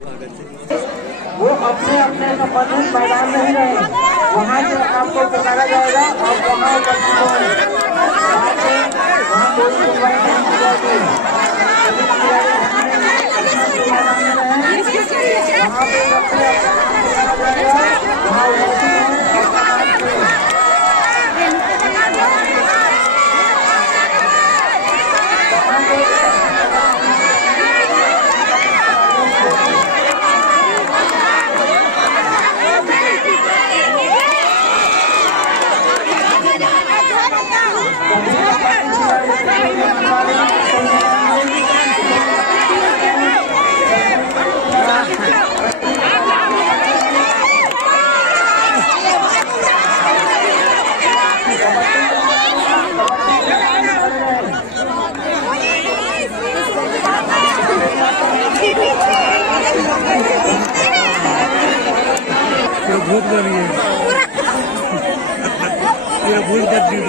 वो अपने अपने संबंधित मैदान में ही रहे, वहाँ से आपको पुकारा जाएगा और वहाँ उपस्थित होंगे। वहाँ कोई सुनवाई नहीं की जाएगी। वहाँ पे अपने पुकारा जाएगा, वहाँ उपस्थित भूत बनी है, भूत करती है।